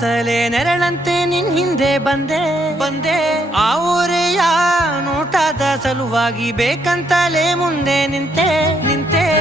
ಅಂತಲೇ ನೆರಳಂತೆ ನಿನ್ ಹಿಂದೆ ಬಂದೆ ಆ ಊರೆಯ ನೋಟದ ಸಲುವಾಗಿ ಬೇಕಂತಲೇ ಮುಂದೆ ನಿಂತೆ